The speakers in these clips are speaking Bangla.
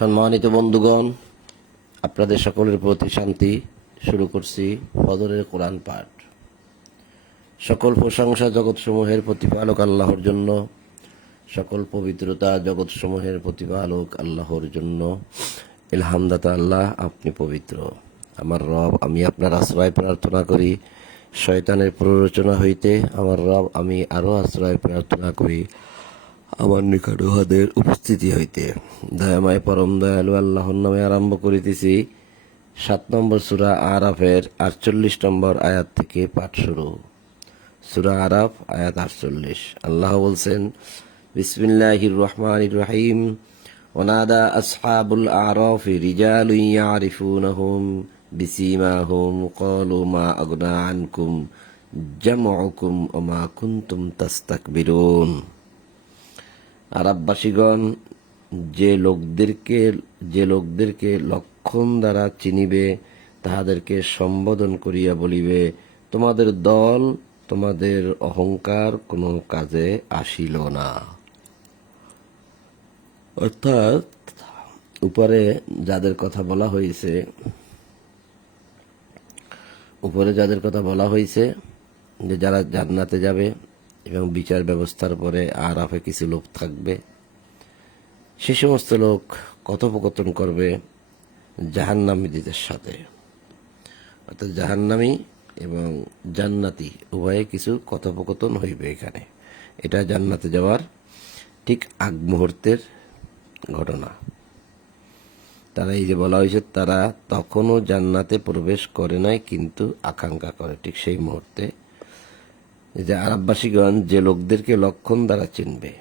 সম্মানিত বন্ধুগণ, আপনাদের সকলের প্রতি শান্তি শুরু করছি ফদরের কোরআন পাঠ। সকল প্রশংসা জগৎসমূহের প্রতিপালক আল্লাহর জন্য, সকল পবিত্রতা জগৎসমূহের প্রতিপালক আল্লাহর জন্য। ইলহামদাতা আল্লাহ, আপনি পবিত্র। আমার রব, আমি আপনার আশ্রয় প্রার্থনা করি। শয়তানের প্ররোচনা হইতে আমার রব, আমি আরও আশ্রয় প্রার্থনা করি। আমার নিকট উহাদের উপস্থিতি হইতে। দয়াময় পরম দয়ালু আল্লাহর নামে আরম্ভ করিতেছি। সাত নম্বর সুরা আরাফের আটচল্লিশ নম্বর আয়াত থেকে পাঠ শুরু। সুরা আরাফ, আয়াত আটচল্লিশ। আল্লাহ বলছেন বিসমিল্লাহ রহমান রাহিম। ওনাদা আসহাবুল আরফ রিজাল ইয়ারিফুনহুম বিসিমাহুম। ক্বালু মা আগনা আনকুম, জামউকুম ওয়া কুন্তুম তাস্তাক তাস্তাকবিরুন। আরববাসীগণ যে লোকদেরকে যে লোকদেরকে লক্ষণ দ্বারা চিনিবে, তাহাদেরকে সম্বোধন করিয়া বলিবে, তোমাদের দল, তোমাদের অহংকার কোনো কাজে আসিল না। অর্থাৎ উপরে যাদের কথা বলা হয়েছে, উপরে যাদের কথা বলা হয়েছে, যে যারা জান্নাতে যাবে এবং বিচার ব্যবস্থার পরে আরাফে কিছু লোক থাকবে। সে সমস্ত লোক কথোপকথন করবে জাহান্নামীদের সাথে। অর্থাৎ জাহান্নামী এবং জান্নাতি, উভয়ে কিছু কথোপকথন হইবে এখানে। এটা জান্নাতে যাওয়ার ঠিক আগ মুহূর্তের ঘটনা। তারা এই যে বলা হয়েছে, তারা তখনও জান্নাতে প্রবেশ করে নাই, কিন্তু আকাঙ্ক্ষা করে ঠিক সেই মুহূর্তে। যে আরববাসীগণ যে লোকদেরকে লক্ষণ দ্বারা চিনবে,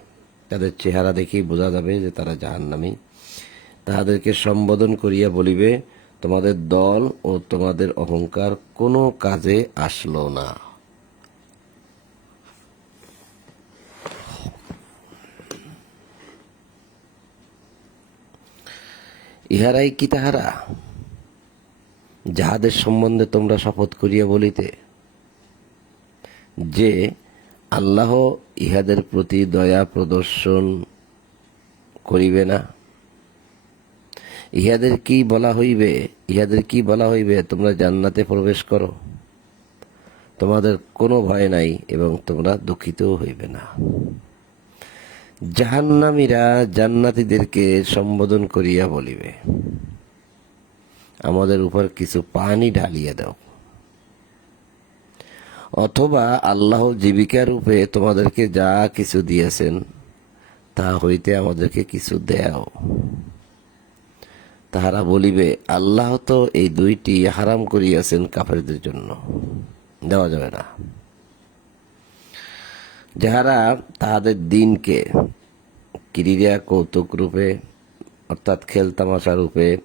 তাদের চেহারা দেখেই বোঝা যাবে যে তারা জাহান্নামী। তাহাদেরকে সম্বোধন করিয়া বলিবে, তোমাদের দল ও তোমাদের অহংকার কোনো কাজে আসলো না। ইহারাই কি তাহারা? যাহাদের সম্বন্ধে তোমরা শপথ করিয়া বলিতে যে আল্লাহ ইহাদের প্রতি দয়া প্রদর্শন করিবে না। ইহাদের কি বলা হইবে? ইহাদের কি বলা হইবে? তোমরা জান্নাতে প্রবেশ করো। তোমাদের কোনো ভয় নাই এবং তোমরা দুঃখিতও হইবে না। জাহান্নামীরা জান্নাতীদেরকে সম্বোধন করিয়া বলিবে, আমাদের উপর কিছু পানি ঢালিয়ে দাও। অথবা আল্লাহ জীবিকা রূপে তোমাদেরকে যা কিছু দিয়েছেন, তা হইতে আমাদেরকে কিছু দেও। তাহারা বলিবে, আল্লাহ তো এই দুইটি হারাম করিয়াছেন কাফেরদের জন্য। দেওয়া যাবে না। যাহারা তাহাদের দিনকে ক্রীড়া কৌতুক রূপে, অর্থাৎ খেলতামাশা রূপে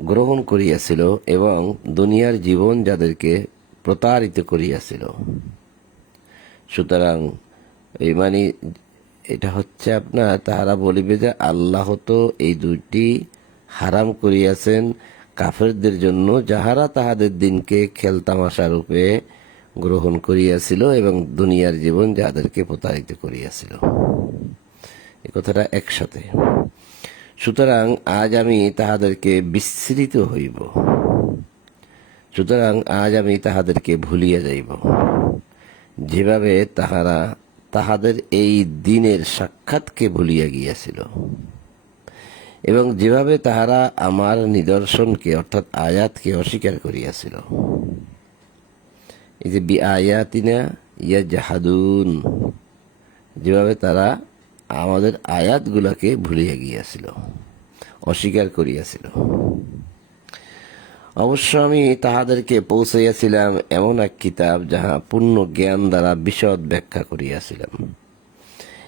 গ্রহণ করিয়াছিল এবং দুনিয়ার জীবন যাদেরকে প্রতারিত করিয়াছিল। সুতরাং, এই মানে এটা হচ্ছে আপনার, তাহারা বলিবে যে আল্লাহ তো এই দুইটি হারাম করিয়াছেন কাফেরদের জন্য, যাহারা তাহাদের দিনকে খেলতামাশা রূপে গ্রহণ করিয়াছিল এবং দুনিয়ার জীবন যাদেরকে প্রতারিত করিয়াছিল। এ কথাটা একসাথে। সুতরাং, আজ আমি তাহাদেরকে বিস্মৃত হইব। সুতরাং আজ আমি তাহাদেরকে ভুলিয়া যাইব। যেভাবে তাহারা তাহাদের এই দিনের সাক্ষাৎকে ভুলিয়া গিয়াছিল। এবং যেভাবে তাহারা আমার নিদর্শনকে, অর্থাৎ আয়াতকে অস্বীকার করিয়াছিল। এই যে বি আয়াতিনা ইয়া জাহাদুন যেভাবে তারা আমাদের আয়াতগুলোকে ভুলিয়া গিয়াছিল, অস্বীকার করিয়াছিল। অবশ্য আমি তাহাদেরকে পৌঁছাইয়াছিলাম এমন এক কিতাব যাহা পূর্ণ জ্ঞান দ্বারা বিশদ ব্যাখ্যা করিয়াছিলাম।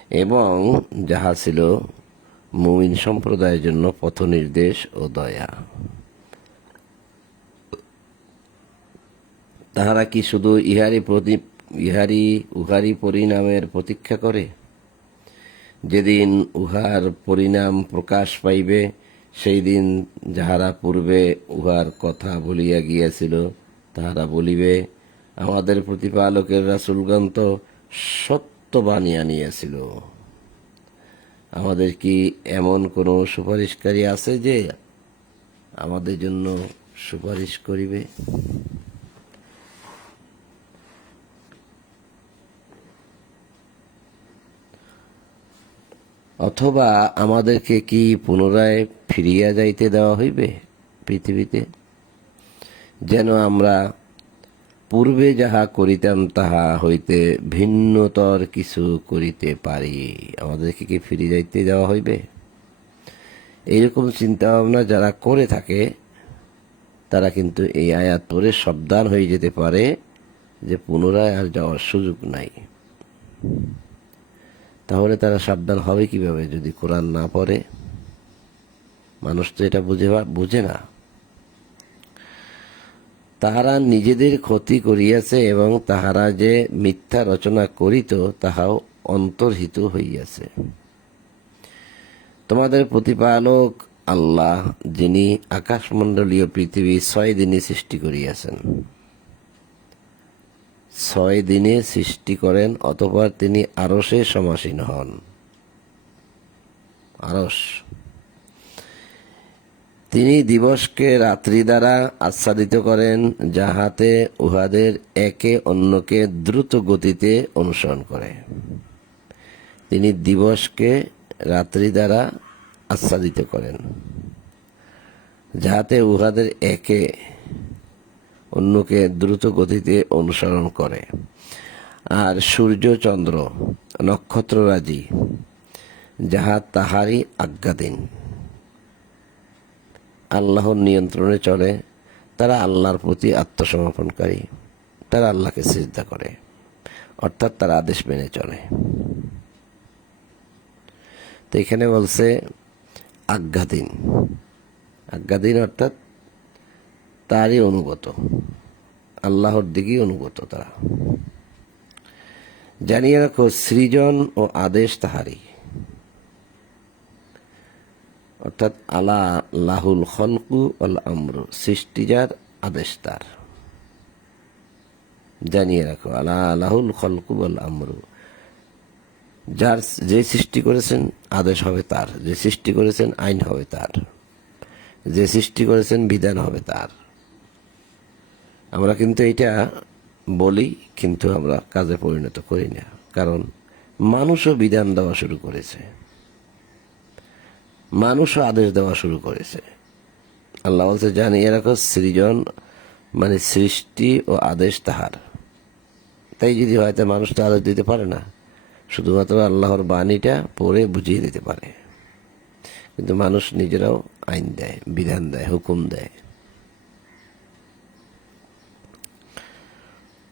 এবং যাহা ছিল মুমিন সম্প্রদায়ের জন্য পথ নির্দেশ ও দয়া। তাহারা কি শুধু ইহারি প্রতি ইহারি উহারি পরিণামের প্রতীক্ষা করে? যেদিন উহার পরিণাম প্রকাশ পাইবে সেই দিন যাহারা পূর্বে উহার কথা ভুলিয়া গিয়াছিল, তাহারা বলিবে, আমাদের প্রতিপালকের রাসুলগণ তো সত্য বাণী আনিয়াছিল। আমাদের কি এমন কোনো সুপারিশকারী আছে যে আমাদের জন্য সুপারিশ করিবে? অথবা আমাদেরকে কি পুনরায় ফিরিয়া যাইতে দেওয়া হইবে পৃথিবীতে? যেন আমরা পূর্বে যাহা করিতাম তাহা হইতে ভিন্নতর কিছু করিতে পারি। আমাদেরকে কি ফিরে যাইতে দেওয়া হইবে? এইরকম চিন্তা ভাবনা যারা করে থাকে, তারা কিন্তু এই আয়াত পরে সাবধান হয়ে যেতে পারে যে পুনরায় আর যাওয়ার সুযোগ নাই। তাহলে তারা সাবধান হবে কীভাবে যদি কোরআন না পড়ে? মানুষ তো এটা বুঝে বুঝে না। তাহারা নিজেদের ক্ষতি করিয়াছে এবং তাহারা যে মিথ্যা রচনা করিত, তাহাও অন্তর্হিত হইয়াছে। তোমাদের প্রতিপালক আল্লাহ, যিনি আকাশমণ্ডলীয় পৃথিবী ছয় দিনে সৃষ্টি করিয়াছেন। ছয় দিনে সৃষ্টি করেন অতপর তিনি আরসে সমাসীন হন। আরস তিনি দিবসকে রাত্রি দ্বারা আচ্ছাদিত করেন, যাহাতে উহাদের একে অন্যকে দ্রুত গতিতে অনুসরণ করে। তিনি দিবসকে রাত্রি দ্বারা আচ্ছাদিত করেন, যাহাতে উহাদের একে অন্যকে দ্রুত গতিতে অনুসরণ করে। আর সূর্য চন্দ্র নক্ষত্ররাজি, যাহা তাহারই আজ্ঞাধীন। আল্লাহর নিয়ন্ত্রণে চলে, তারা আল্লাহর প্রতি আত্মসমর্পণকারী, তারা আল্লাহকে চিন্তা করে, অর্থাৎ তারা আদেশ মেনে চলে। তো এখানে বলছে আজ্ঞাধীন। আজ্ঞাধীন অর্থাৎ তারই অনুগত। আল্লাহর দিকেই অনুগত তারা। জানিয়ে রাখো, সৃজন ও আদেশ তাহারই। অর্থাৎ, আলা লাহুল খলকু অল আমর, সৃষ্টি যার, আদেশ তার। জানিয়ে রাখো, আলা লাহুল খলকু অল আমরু। যার যে সৃষ্টি করেছেন, আদেশ হবে তার। যে সৃষ্টি করেছেন, আইন হবে তার। যে সৃষ্টি করেছেন, বিধান হবে তার। আমরা কিন্তু এটা বলি, কিন্তু আমরা কাজে পরিণত করি না। কারণ মানুষও বিধান দেওয়া শুরু করেছে। মানুষও আদেশ দেওয়া শুরু করেছে। আল্লাহ বলছে জানিয়ে রাখো সৃজন মানে সৃষ্টি ও আদেশ তাহার। তাই যদি হয়তো মানুষ তো আদেশ দিতে পারে না। শুধুমাত্র আল্লাহর বাণীটা পড়ে বুঝিয়ে দিতে পারে। কিন্তু মানুষ নিজেরাও আইন দেয়, বিধান দেয়, হুকুম দেয়।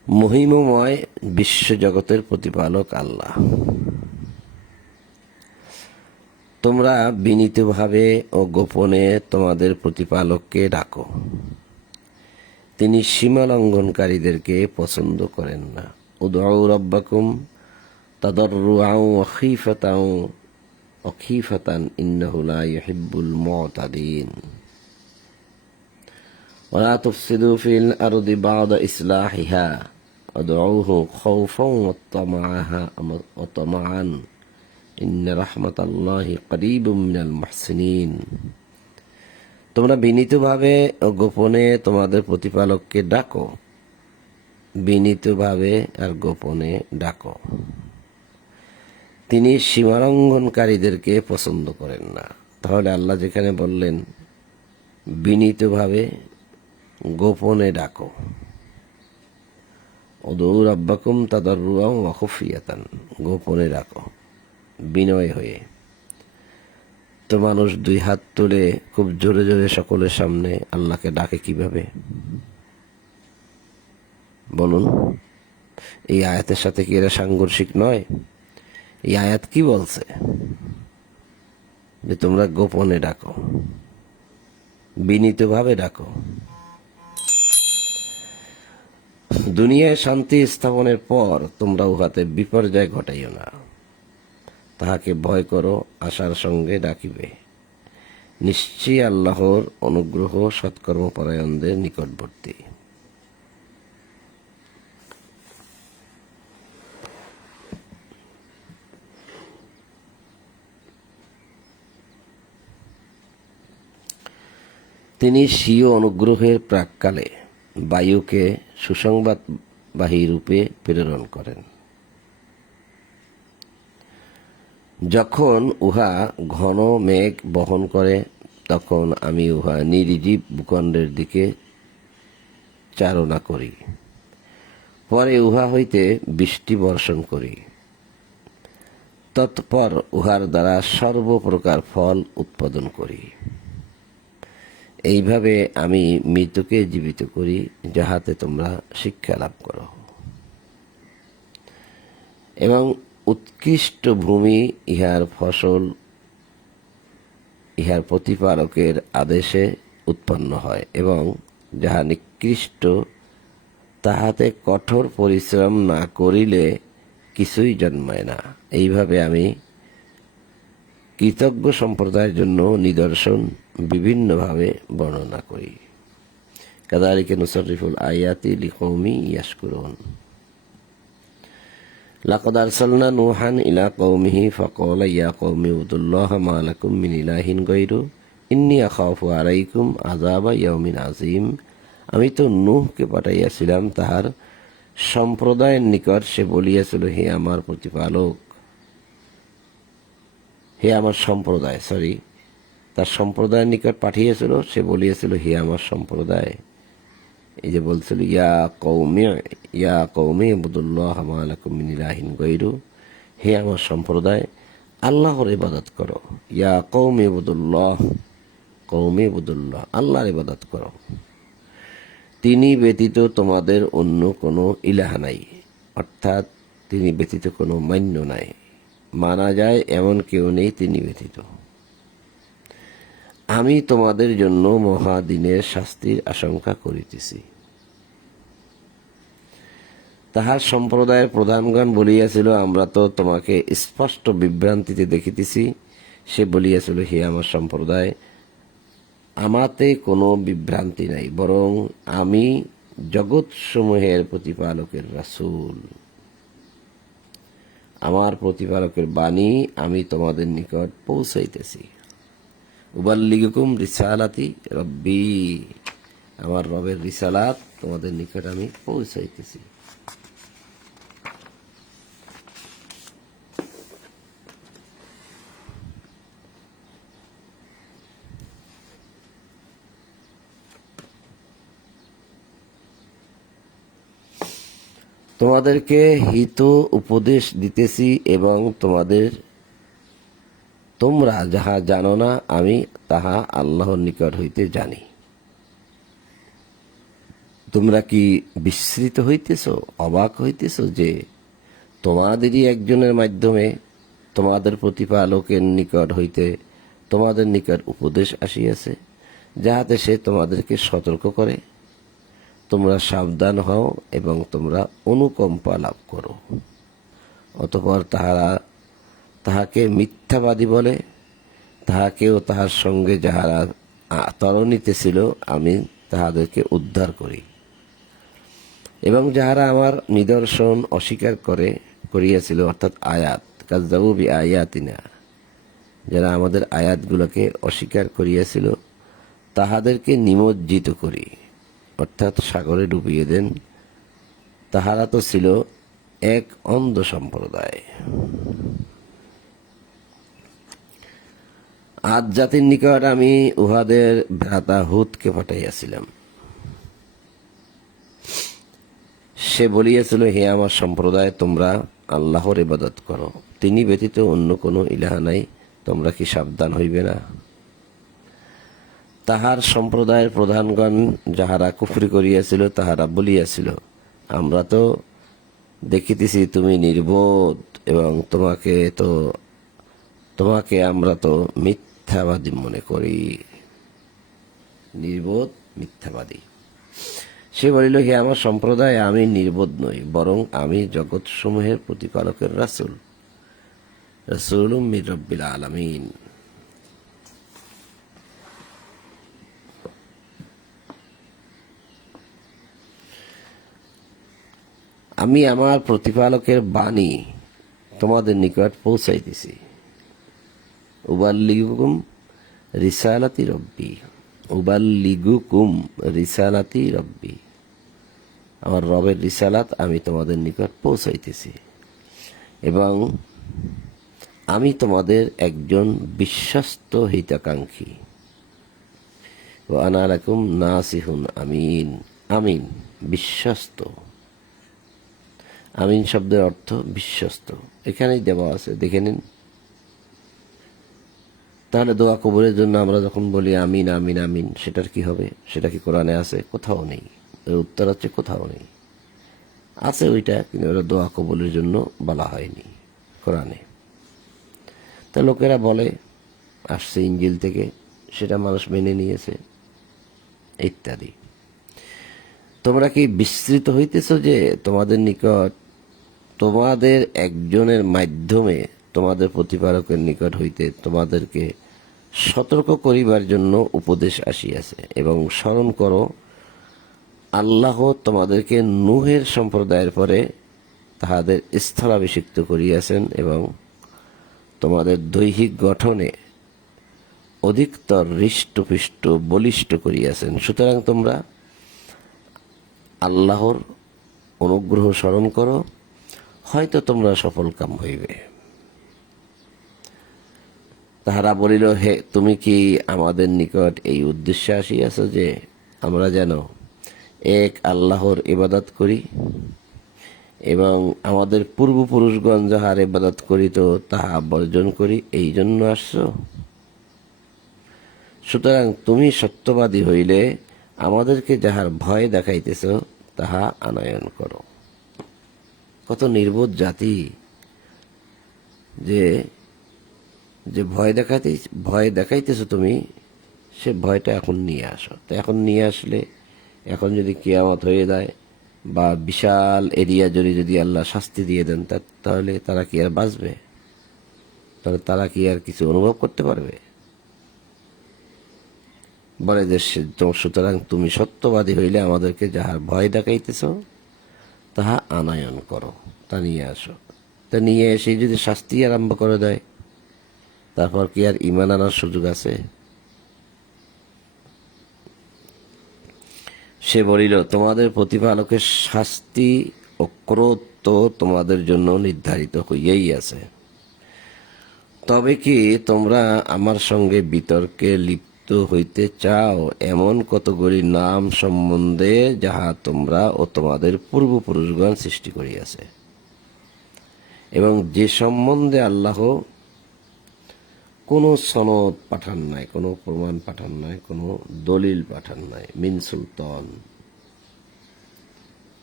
মহিমময় বিশ্বজগতের প্রতিপালক আল্লাহ। তোমরা বিনীতভাবে ও গোপনে তোমাদের প্রতিপালককে ডাকো। তিনি সীমালঙ্ঘনকারীদেরকে পছন্দ করেন না। উদাউ রব্বাকুম তাদর রুআউ অখিফতাউ অখিফতান ইন্নাহুলা ইহিব্বুল মতাদিন। ওরা তুফসিদু ফিল আরদি বাদ ইসলাহিহা। وادعوه خوفا وطمعها وطمعا إن رحمة الله قريب من المحسنين তোমরা বিনীতভাবে ও গোপনে তোমাদের প্রতিপালককে ডাকো বিনীতভাবে আর গোপনে ডাকো তিনি সীমালঙ্ঘনকারীদেরকে পছন্দ করেন না তাহলে আল্লাহ যেখানে বললেন বিনীতভাবে গোপনে ডাকো ওদৌর আব্বাকুম তাদের রুয়াও অখফিয়াতান গোপনে ডাকো বিনয় হয়ে। তো মানুষ দুই হাত তুলে খুব জোরে জোরে সকলের সামনে আল্লাহকে ডাকে কীভাবে? বলুন, এই আয়াতের সাথে কি এরা সাংঘর্ষিক নয়? এই আয়াত কি বলছে? যে তোমরা গোপনে ডাকো। বিনীতভাবে ডাকো। দুনিয়ায় শান্তি স্থাপনের পর তোমরা উহাতে বিপর্যয় ঘটাইও না। তাহাকে ভয় করো, আশার সঙ্গে ডাকিবে। নিশ্চয়ই আল্লাহর অনুগ্রহ সৎকর্মপরায়ণদের নিকটবর্তী। তিনি স্বীয় অনুগ্রহের প্রাককালে বায়ুকে সুসংবাদবাহী রূপে প্রেরণ করেন। যখন উহা ঘন মেঘ বহন করে, তখন আমি উহা নির্জীব ভূখণ্ডের দিকে চারণা করি। পরে উহা হইতে বৃষ্টি বর্ষণ করি। তৎপর উহার দ্বারা সর্বপ্রকার ফল উৎপাদন করি। এইভাবে আমি মৃতকে জীবিত করি, যাহাতে তোমরা শিক্ষা লাভ করো। এবং উৎকৃষ্ট ভূমি, ইহার ফসল, ইহার প্রতিপালকের আদেশে উৎপন্ন হয় এবং যাহা নিকৃষ্ট, তাহাতে কঠোর পরিশ্রম না করিলে কিছুই জন্মায় না। এইভাবে আমি কৃতজ্ঞ সম্প্রদায়ের জন্য নিদর্শন বিভিন্নভাবে বর্ণনা করি কাদালিকে নুসরিফুল আয়াতি লিকৌমি ইয়াসকুরুন لقد أرسلنا نوحا إلى قومه فقال يا قوم اعبدوا الله ما لكم من إله غيره إني أخاف عليكم عذاب يوم عظيم আমি তো নূহকে পাঠাইয়াছিলাম তাহার সম্প্রদায়ের নিকট সে বলিয়াছিল হে আমার প্রতিপালক হে আমার সম্প্রদায় সরি তার সম্প্রদায়ের নিকট পাঠিয়েছিল, সে বলিয়াছিল, হে আমার সম্প্রদায়। এই যে বলছিল, ইয়া কৌমে ইয়া কৌমে আবুদুল্লাহ আমালাকুম মিন ইলাহিন গৈরু হে আমার সম্প্রদায়, আল্লাহর ইবাদত করো। ইয়া কৌমে আবুদুল্লাহ কৌমে আবুদুল্লাহ আল্লাহর ইবাদত করো। তিনি ব্যতীত তোমাদের অন্য কোনো ইলাহা নাই, অর্থাৎ তিনি ব্যতীত কোনো মান্য নাই। মানা যায় এমন কেউ নেই তিনি ব্যতীত। আমি তোমাদের জন্য মহাদিনের শাস্তির আশঙ্কা করিতেছি। তাহার সম্প্রদায়ের প্রধানগণ বলিয়াছিল, আমরা তো তোমাকে স্পষ্ট বিভ্রান্তিতে দেখিতেছি। সে বলিয়াছিল, হে আমার সম্প্রদায়, আমাতে কোনো বিভ্রান্তি নাই, বরং আমি জগৎসমূহের প্রতিপালকের রাসূল। আমার প্রতিপালকের বাণী আমি তোমাদের নিকট পৌঁছাইতেছি। উবাল্লিগুকুম রিসালাতি রব্বি। আমার রবের রিসালাত তোমাদের নিকট আমি পৌঁছাইতেছি। তোমাদেরকে হিত উপদেশ দিতেছি এবং তোমাদের তোমরা যাহা জানো না, আমি তাহা আল্লাহর নিকট হইতে জানি। তোমরা কি বিস্মৃত হইতেছ, অবাক হইতেছ যে তোমাদেরই একজনের মাধ্যমে তোমাদের প্রতিপালকের নিকট হইতে তোমাদের নিকট উপদেশ আসিয়াছে, যাহাতে সে তোমাদেরকে সতর্ক করে? তোমরা সাবধান হও এবং তোমরা অনুকম্পা লাভ করো। অতপর তাহারা তাহাকে মিথ্যাবাদী বলে, তাহাকেও তাহার সঙ্গে যাহারা তরণীতে ছিল, আমি তাহাদেরকে উদ্ধার করি। এবং যাহারা আমার নিদর্শন অস্বীকার করে, করিয়াছিল, অর্থাৎ আয়াত কাজ কাজদাবুবি আয়াতিনা যারা আমাদের আয়াতগুলোকে অস্বীকার করিয়াছিল, তাহাদেরকে নিমজ্জিত করি, অর্থাৎ সাগরে ডুবিয়ে দেন। তাহারা তো ছিল এক অন্ধ সম্প্রদায়। আজ জাতির নিকট আমি উহাদের ভ্রাতা হুদকে পাঠাইয়াছিলাম। সে বলিয়াছিল, হে আমার সম্প্রদায়, তোমরা আল্লাহর ইবাদত করো। তিনি ব্যতীত অন্য কোনো ইলাহা নাই, তোমরা কি সাবধান হইবে না? তাহার সম্প্রদায়ের প্রধানগণ যাহারা কুফরি করিয়াছিল, তাহারা বলিয়াছিল, আমরা তো দেখিতেছি তুমি নির্বোধ এবং তোমাকে তো, তোমাকে আমরা তো মিথ্যাবাদী মনে করি। নির্বোধ, মিথ্যাবাদী। সে বলিল, হে আমার সম্প্রদায়, আমি নির্বোধ নই, বরং আমি জগৎসমূহের প্রতিপালকের রাসুল। রাসুল মির রব্বিল আলমিন। আমি আমার প্রতিপালকের বাণী তোমাদের নিকট পৌঁছাইতেছি। উবাল্লিগুম রিসালাতি রব্বি। উবাল্লিগুকুম রিসালাতি রব্বি। আমার রবের রিসালাত আমি তোমাদের নিকট পৌঁছাইতেছি। এবং আমি তোমাদের একজন বিশ্বস্ত হিতাকাঙ্ক্ষী। ও আনালাকুম নাসিহুন আমিন। আমিন, বিশ্বস্ত। আমিন শব্দের অর্থ বিশ্বস্ত। এখানেই দেওয়া আছে, দেখে নিন। তাহলে দোয়া কবুলের জন্য আমরা যখন বলি আমিন আমিন আমিন, সেটার কি হবে? সেটা কি কোরআনে আছে? কোথাও নেই। এর উত্তর হচ্ছে কোথাও নেই। আছে ওইটা, কিন্তু ওটা দোয়া কবুলের জন্য বলা হয়নি কোরআনে। তা লোকেরা বলে, আসছে ইঞ্জিল থেকে, সেটা মানুষ মেনে নিয়েছে, ইত্যাদি। তোমরা কি বিস্তৃত হইতেছ যে তোমাদের নিকট তোমাদের একজনের মাধ্যমে তোমাদের প্রতিপালকের নিকট হইতে তোমাদেরকে সতর্ক করিবার জন্য উপদেশ আসিয়াছে এবং স্মরণ করো, আল্লাহ তোমাদেরকে নুহের সম্প্রদায়ের পরে তাহাদের স্থলাভিষিক্ত করিয়াছেন এবং তোমাদের দৈহিক গঠনে অধিকতর হৃষ্টপুষ্ট, বলিষ্ঠ করিয়াছেন। সুতরাং তোমরা আল্লাহর অনুগ্রহ স্মরণ করো, হয়তো তোমরা সফল কাম হইবে। তাহারা বলিল, হে, তুমি কি আমাদের নিকট এই উদ্দেশ্যে আসিয়াছ যে আমরা যেন এক আল্লাহর ইবাদত করি? এবং আমাদের পূর্বপুরুষগণ যাহার ইবাদত করিত তাহা বর্জন করি, এই জন্য আসছো? সুতরাং তুমি সত্যবাদী হইলে আমাদেরকে যাহার ভয় দেখাইতেছ, তাহা আনয়ন করো। কত নির্বোধ জাতি যে যে ভয় দেখাতে, ভয় দেখাইতেছো তুমি, সে ভয়টা এখন নিয়ে আসো। তো এখন নিয়ে আসলে, এখন যদি কেয়ামত হয়ে যায় বা বিশাল এরিয়া জুড়ে যদি আল্লাহ শাস্তি দিয়ে দেন তাহলে তারা কি আর বাঁচবে? তাহলে তারা কি আর কিছু অনুভব করতে পারবে? বলে যে সুতরাং তুমি সত্যবাদী হইলে আমাদেরকে যাহার ভয় দেখাইতেছ, তাহা আনায়ন করো, তা নিয়ে আসো। তা নিয়ে এসে যদি শাস্তি আরম্ভ করে দেয় তারপর কি আর ইমান আনার সুযোগ আছে? সে বলিল, তোমাদের প্রতিপালকের শাস্তি ও ক্রোধ তো তোমাদের জন্য নির্ধারিত হইয়াই আছে। তবে কি তোমরা আমার সঙ্গে বিতর্কে লিপ্ত হইতে চাও? এমন কতগুলি নাম সম্বন্ধে যাহা তোমরা ও তোমাদের পূর্বপুরুষগণ সৃষ্টি করিয়াছে। এবং যে সম্বন্ধে আল্লাহ কোনো সনদ পাঠান নাই, কোনো প্রমাণ পাঠান নাই, কোনো দলিল পাঠান নাই, মিন সুলতান,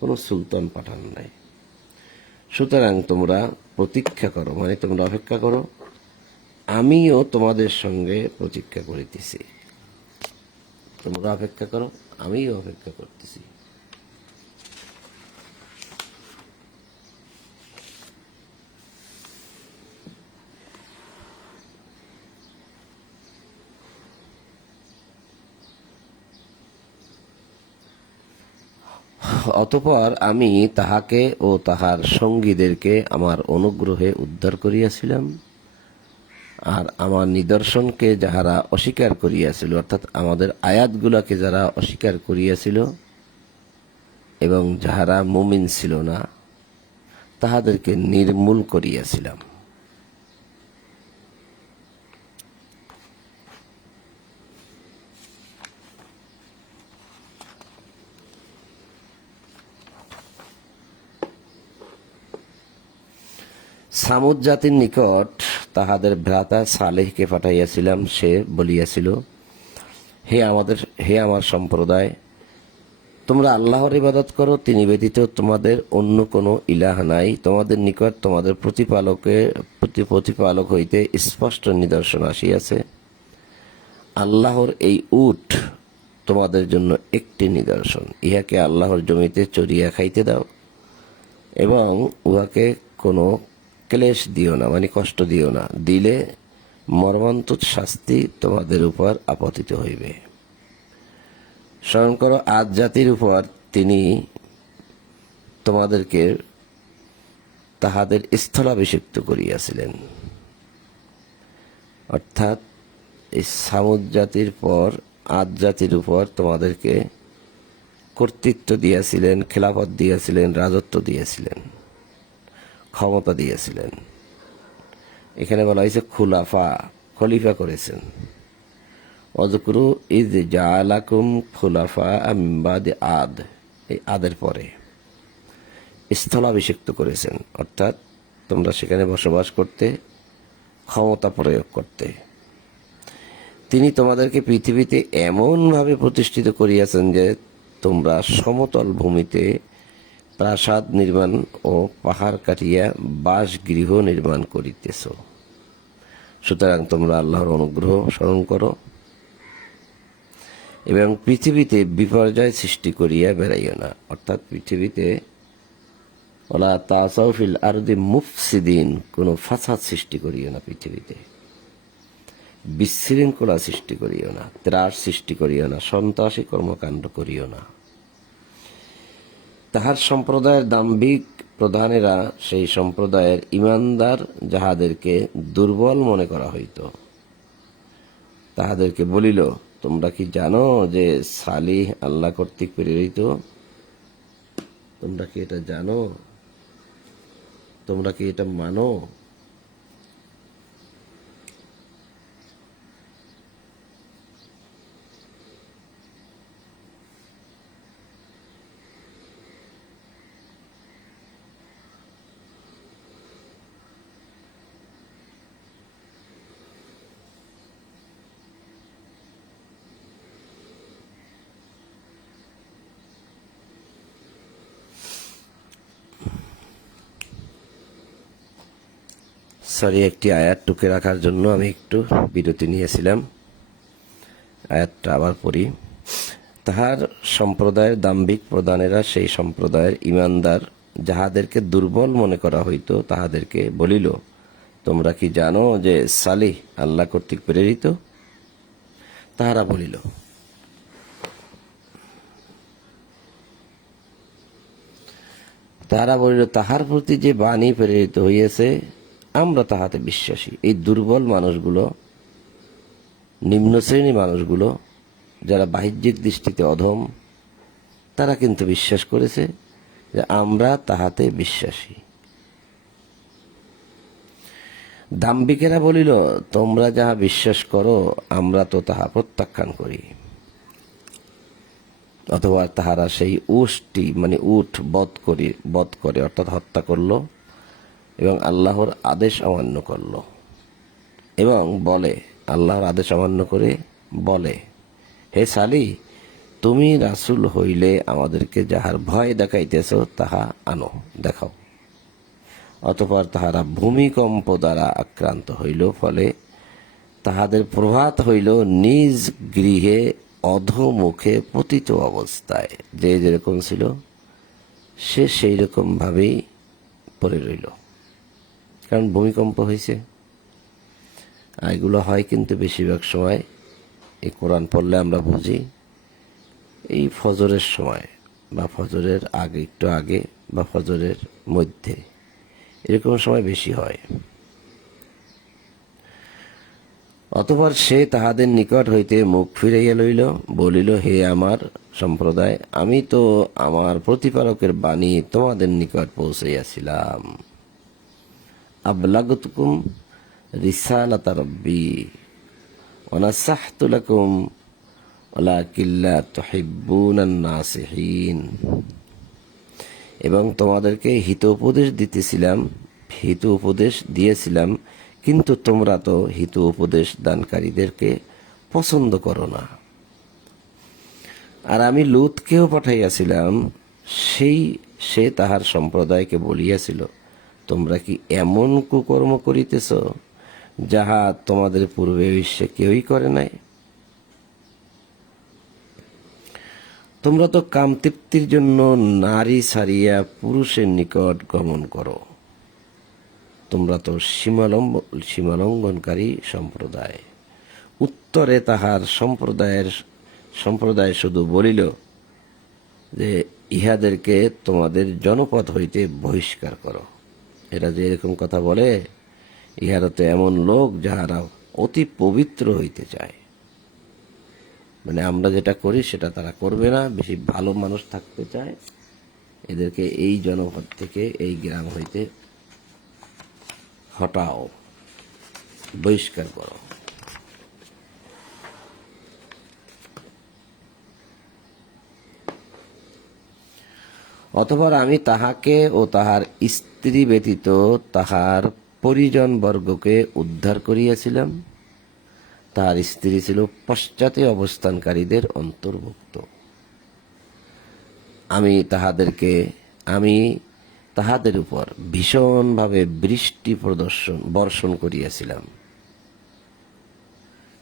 কোনো সুলতান পাঠান নাই। সুতরাং তোমরা প্রতীক্ষা করো মানে তোমরা অপেক্ষা করো, আমিও তোমাদের সঙ্গে প্রতীক্ষা করিতেছি। তোমরা অপেক্ষা করো, আমিও অপেক্ষা করতেছি। অতপর আমি তাহাকে ও তাহার সঙ্গীদেরকে আমার অনুগ্রহে উদ্ধার করিয়াছিলাম। আর আমার নিদর্শনকে যাহারা অস্বীকার করিয়াছিল, অর্থাৎ আমাদের আয়াতগুলাকে যারা অস্বীকার করিয়াছিল এবং যাহারা মুমিন ছিল না, তাহাদেরকে নির্মূল করিয়াছিলাম। সামুদ জাতির নিকট তাহাদের ভ্রাতা সালেহকে পাঠাইয়াছিলাম, সে বলিয়াছিল, হে আমাদের, হে আমার সম্প্রদায়, তোমরা আল্লাহর ইবাদত করো, তিনি ব্যতীত তোমাদের অন্য কোনো ইলাহ নাই। তোমাদের নিকট তোমাদের প্রতিপালকের প্রতি প্রতিপালক হইতে স্পষ্ট নিদর্শন আসিয়াছে। আল্লাহর এই উট তোমাদের জন্য একটি নিদর্শন। ইহাকে আল্লাহর জমিতে চড়িয়া খাইতে দাও, এবং উহাকে কোনো ক্লেশ দিও না মানে কষ্ট দিও না। দিলে মর্মান্তক শাস্তি তোমাদের উপর আপতিত হইবে। স্মরণ করো, আজ জাতির উপর তিনি তোমাদেরকে তাহাদের স্থলাভিষিক্ত করিয়াছিলেন। অর্থাৎ এই সামুদ জাতির পর আদ জাতির উপর তোমাদেরকে কর্তৃত্ব দিয়েছিলেন, খেলাফত দিয়েছিলেন, রাজত্ব দিয়েছিলেন। ক্ষমতা দিয়েছিলেন। এখানে বলা হয়েছে খুলাফা, খলিফা করেছেন। অজকুরু ইজ জালাকুম খুলাফা আমিবাদ আদ, এই আদের পরে। স্থলাভিষিক্ত করেছেন, অর্থাৎ তোমরা সেখানে বসবাস করতে, ক্ষমতা প্রয়োগ করতে। তিনি তোমাদেরকে পৃথিবীতে এমনভাবে প্রতিষ্ঠিত করিয়াছেন যে তোমরা সমতল ভূমিতে প্রাসাদ নির্মাণ ও পাহাড় কাটিয়া বাসগৃহ নির্মাণ করিতেছ। সুতরাং তোমরা আল্লাহর অনুগ্রহ স্মরণ করো এবং পৃথিবীতে বিপর্যয় সৃষ্টি করিয়া বেড়াইও না। অর্থাৎ পৃথিবীতে ওলা তাসাউফিল আরদি মুফসিদিন, কোনো ফাসাদ সৃষ্টি করিও না পৃথিবীতে। বিশৃঙ্খলা সৃষ্টি করিও না, ত্রাস সৃষ্টি করিও না, সন্ত্রাসী কর্মকাণ্ড করিও না। তাহার সম্প্রদায়ের দাম্ভিক প্রধানেরা সেই সম্প্রদায়ের ইমানদার যাহাদেরকে দুর্বল মনে করা হইত। তাহাদেরকে বলিল, তোমরা কি জানো যে সালিহ আল্লাহ কর্তৃক প্রেরিত? তোমরা কি এটা জানো? তোমরা কি এটা মানো? সরি, একটি আয়াত টুকে রাখার জন্য আমি একটু বিরতি নিয়েছিলাম। আয়াতটা আবার পড়ি। তাহার সম্প্রদায়ের দাম্ভিক প্রধানেরা সেই সম্প্রদায়ের ইমানদার, যাহাদেরকে দুর্বল মনে করা হইত, তাহাদেরকে বলিল, তোমরা কি জানো যে সালিহ আল্লাহ কর্তৃক প্রেরিত? তাহারা বলিল তাহারা বলিল, তাহার প্রতি যে বাণী প্রেরিত হইয়াছে আমরা তাহাতে বিশ্বাসী। এই দুর্বল মানুষগুলো, নিম্ন শ্রেণি মানুষগুলো, যারা বাহ্যিক দৃষ্টিতে অধম, তারা কিন্তু বিশ্বাস করেছে যে আমরা তাহাতে বিশ্বাসী। দাম্বিকেরা বলিল, তোমরা যাহা বিশ্বাস করো, আমরা তো তাহা প্রত্যাখ্যান করি। অথবা তাহারা সেই উষ্টি মানে উঠ বধ করি, বধ করে, অর্থাৎ হত্যা করল। এবং আল্লাহর আদেশ অমান্য করল। এবং বলে, আল্লাহর আদেশ অমান্য করে বলে, হে সালি, তুমি রাসুল হইলে আমাদেরকে যাহার ভয় দেখাইতেছ তাহা আনো, দেখাও। অতপর তাহারা ভূমিকম্প দ্বারা আক্রান্ত হইল, ফলে তাহাদের প্রভাত হইল নিজ গৃহে অধমুখে পতিত অবস্থায়। যে যেরকম ছিল, সে সেই রকমভাবেই পড়ে রইল। কারণ ভূমিকম্প হয়েছে। আর এগুলো হয় কিন্তু বেশিরভাগ সময় এই কোরআন পড়লে আমরা বুঝি, এই ফজরের সময় বা ফজরের আগে, একটু আগে বা ফজরের মধ্যে এরকম সময় বেশি হয়। অতপর সে তাহাদের নিকট হইতে মুখ ফিরাইয়া লইল, বলিল, হে আমার সম্প্রদায়, আমি তো আমার প্রতিপালকের বাণী তোমাদের নিকট পৌঁছাইয়াছিলাম। আবলাগতুকুম রিসালাতা রব্বি ওনাসাহতু লাকুম ওয়ালাকিল্লা তুহিব্বুনান নাসিহিন এবং তোমাদেরকে হিত উপদেশ দিতেছিলাম হিত উপদেশ দিয়েছিলাম, কিন্তু তোমরা তো হিত উপদেশ দানকারীদেরকে পছন্দ করো না। আর আমি লুতকেও পাঠাইয়াছিলাম, সেই সে তাহার সম্প্রদায়কে বলিয়াছিল। তোমরা কি এমন কুকর্ম করিতেছ, যাহা তোমাদের পূর্বে বিশ্বে কেউই করে নাই? তোমরা তো কামতৃপ্তির জন্য নারী সারিয়া পুরুষের নিকট গমন করো। তোমরা তো সীমালম্ব, সীমালঙ্ঘনকারী সম্প্রদায়। উত্তরে তাহার সম্প্রদায়ের, সম্প্রদায় শুধু বলিল যে, ইহাদেরকে তোমাদের জনপদ হইতে বহিষ্কার করো। এরা যে এরকম কথা বলে ইহারা তো এমন লোক যাহারা অতি পবিত্র হইতে চায়। মানে আমরা যেটা করি, সেটা তারা করবে না, বেশি ভালো মানুষ থাকতে চায়। এদেরকে এই জনপদ থেকে এই গ্রাম হইতে হটাও, বহিষ্কার করো। অতঃপর আমি তাহাকে ও তাহার স্ত্রী ব্যতীত তাহার পরিজন বর্গকে উদ্ধার করিয়াছিলাম। তাহার স্ত্রী ছিল পশ্চাতে অবস্থানকারীদের অন্তর্ভুক্ত। আমি তাহাদেরকে, আমি তাহাদের উপর ভীষণভাবে বৃষ্টি প্রদর্শন, বর্ষণ করিয়াছিলাম।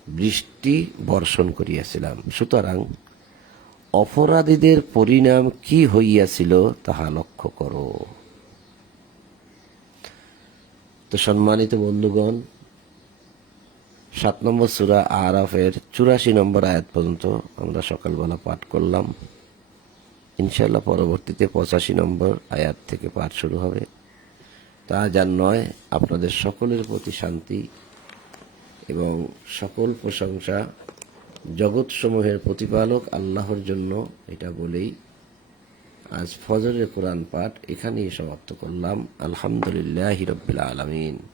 বৃষ্টি বর্ষণ করিয়াছিলাম। সুতরাং অপরাধীদের পরিণাম কি হইয়াছিল তাহা লক্ষ্য করো। তো সম্মানিত বন্ধুগণ, সাত নম্বর সুরা আরাফের চুরাশি নম্বর আয়াত পর্যন্ত আমরা সকালবেলা পাঠ করলাম। ইনশাল্লাহ পরবর্তীতে পঁচাশি নম্বর আয়াত থেকে পাঠ শুরু হবে। তা যার নয়, আপনাদের সকলের প্রতি শান্তি এবং সকল প্রশংসা জগৎসমূহের প্রতিপালক আল্লাহর জন্য এটা বলেই আজ ফজরের কোরআন পাঠ এখানেই সমাপ্ত করলাম। আলহামদুলিল্লাহ হিরব্বিল আলমিন।